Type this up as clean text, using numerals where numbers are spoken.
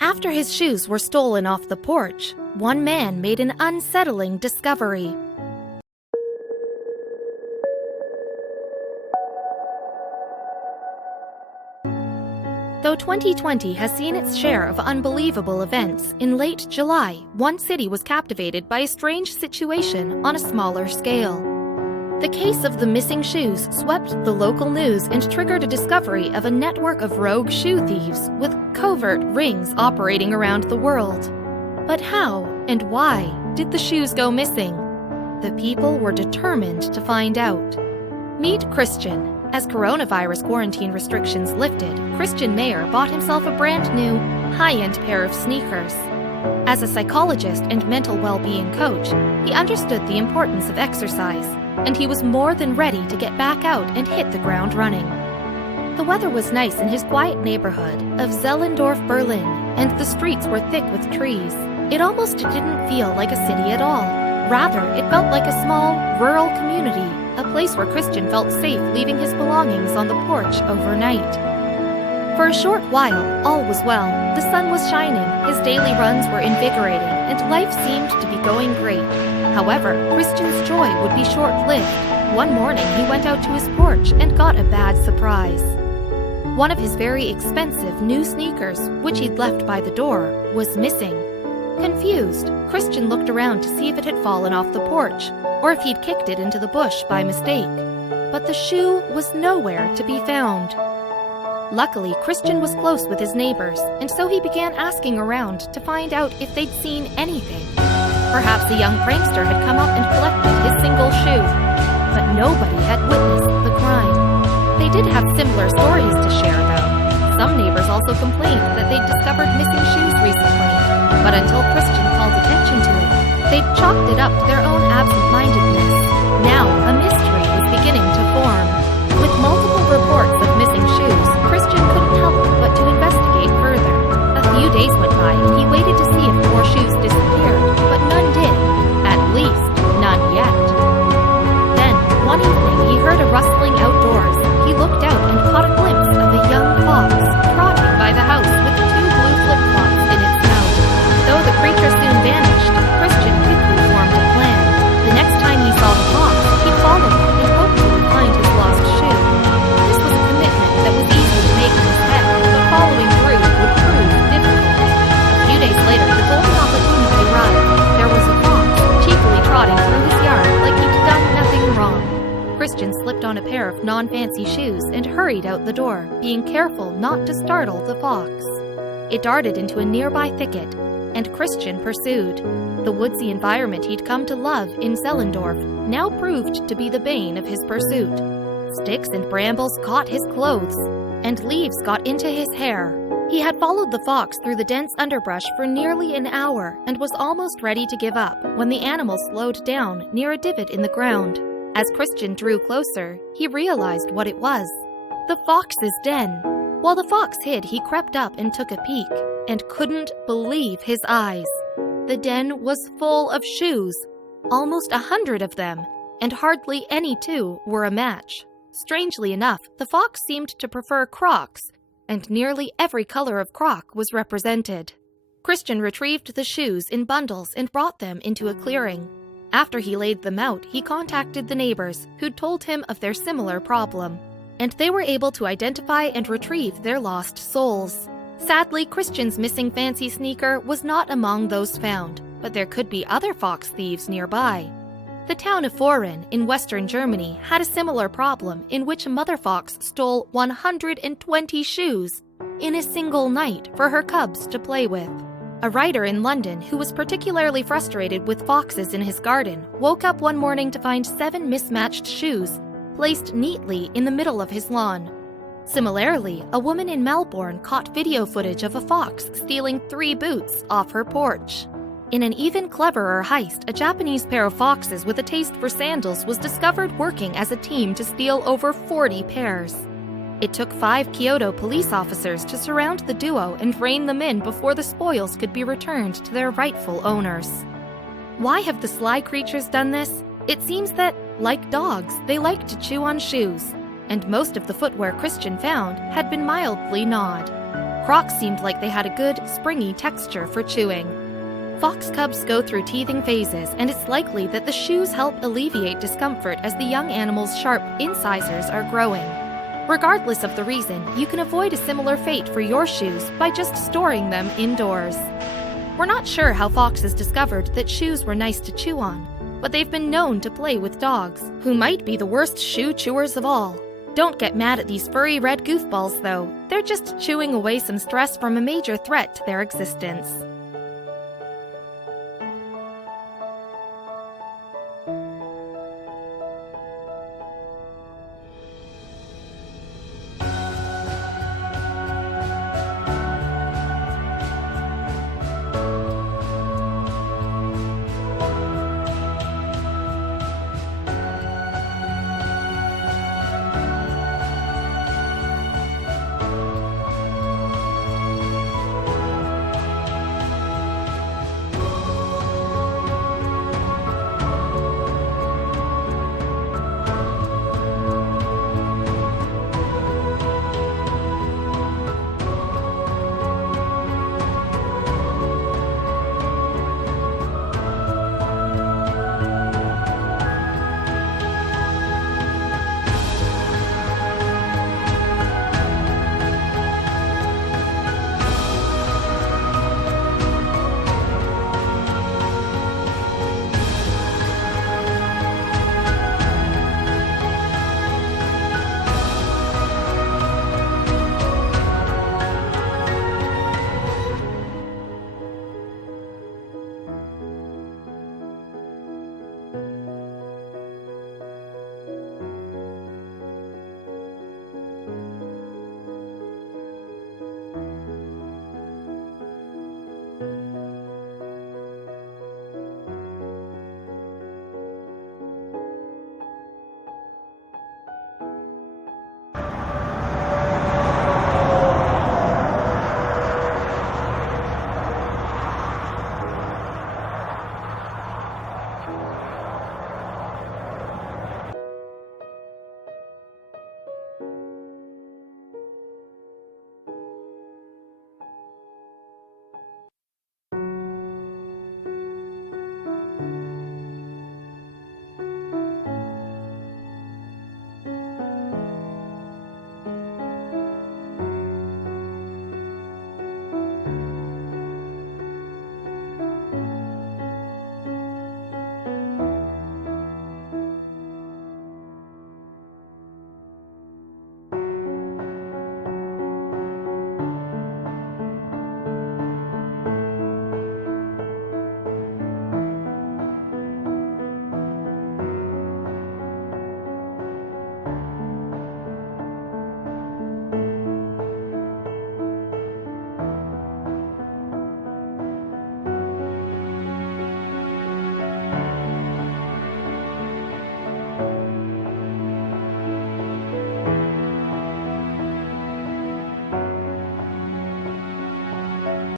After his shoes were stolen off the porch, one man made an unsettling discovery. Though 2020 has seen its share of unbelievable events, in late July, one city was captivated by a strange situation on a smaller scale. The case of the missing shoes swept the local news and triggered a discovery of a network of rogue shoe thieves with covert rings operating around the world. But how and why did the shoes go missing? The people were determined to find out. Meet Christian. As coronavirus quarantine restrictions lifted, Christian Mayer bought himself a brand new, high-end pair of sneakers. As a psychologist and mental well-being coach, he understood the importance of exercise, and he was more than ready to get back out and hit the ground running. The weather was nice in his quiet neighborhood of Zehlendorf, Berlin, and the streets were thick with trees. It almost didn't feel like a city at all. Rather, it felt like a small, rural community, a place where Christian felt safe leaving his belongings on the porch overnight. For a short while, all was well. The sun was shining, his daily runs were invigorating, and life seemed to be going great. However, Christian's joy would be short-lived. One morning, he went out to his porch and got a bad surprise. One of his very expensive new sneakers, which he'd left by the door, was missing. Confused, Christian looked around to see if it had fallen off the porch, or if he'd kicked it into the bush by mistake. But the shoe was nowhere to be found. Luckily, Christian was close with his neighbors, and so he began asking around to find out if they'd seen anything. Perhaps a young prankster had come up and collected his single shoe, but nobody had witnessed the crime. They did have similar stories to share, though. Some neighbors also complained that they'd discovered missing shoes recently, but until Christian called attention to it, they'd chalked it up to their own absent-mindedness. Now, a mystery was beginning to form. With multiple reports of missing shoes, Christian couldn't help but to investigate further. A few days went by and he waited to see if more shoes disappeared, but none did. At least, none yet. Then, one evening, he heard a rustling outdoors. He looked out and caught a glimpse of a young fox trotting by the house with 2 blue flip-flops in its mouth. Though the creature soon vanished, Christian quickly formed a plan. The next time he saw the fox, he'd follow it and hopefully find his lost shoe. This was a commitment that was easy to make in his head, but following through would prove difficult. A few days later, the golden opportunity arrived. There was a fox, cheekily trotting through his yard like he'd done nothing wrong. Christian slipped on a pair of non-fancy shoes and hurried out the door, being careful not to startle the fox. It darted into a nearby thicket, and Christian pursued. The woodsy environment he'd come to love in Zehlendorf now proved to be the bane of his pursuit. Sticks and brambles caught his clothes, and leaves got into his hair. He had followed the fox through the dense underbrush for nearly an hour and was almost ready to give up when the animal slowed down near a divot in the ground. As Christian drew closer, he realized what it was. The fox's den. While the fox hid, he crept up and took a peek, and couldn't believe his eyes. The den was full of shoes, almost 100 of them, and hardly any 2 were a match. Strangely enough, the fox seemed to prefer Crocs, and nearly every color of Croc was represented. Christian retrieved the shoes in bundles and brought them into a clearing. After he laid them out, he contacted the neighbors, who'd told him of their similar problem, and they were able to identify and retrieve their lost souls. Sadly, Christian's missing fancy sneaker was not among those found, but there could be other fox thieves nearby. The town of Foren in western Germany had a similar problem in which a mother fox stole 120 shoes in a single night for her cubs to play with. A writer in London who was particularly frustrated with foxes in his garden woke up one morning to find 7 mismatched shoes placed neatly in the middle of his lawn. Similarly, a woman in Melbourne caught video footage of a fox stealing 3 boots off her porch. In an even cleverer heist, a Japanese pair of foxes with a taste for sandals was discovered working as a team to steal over 40 pairs. It took 5 Kyoto police officers to surround the duo and rein them in before the spoils could be returned to their rightful owners. Why have the sly creatures done this? It seems that, like dogs, they like to chew on shoes, and most of the footwear Christian found had been mildly gnawed. Crocs seemed like they had a good, springy texture for chewing. Fox cubs go through teething phases, and it's likely that the shoes help alleviate discomfort as the young animal's sharp incisors are growing. Regardless of the reason, you can avoid a similar fate for your shoes by just storing them indoors. We're not sure how foxes discovered that shoes were nice to chew on, but they've been known to play with dogs, who might be the worst shoe chewers of all. Don't get mad at these furry red goofballs, though. They're just chewing away some stress from a major threat to their existence.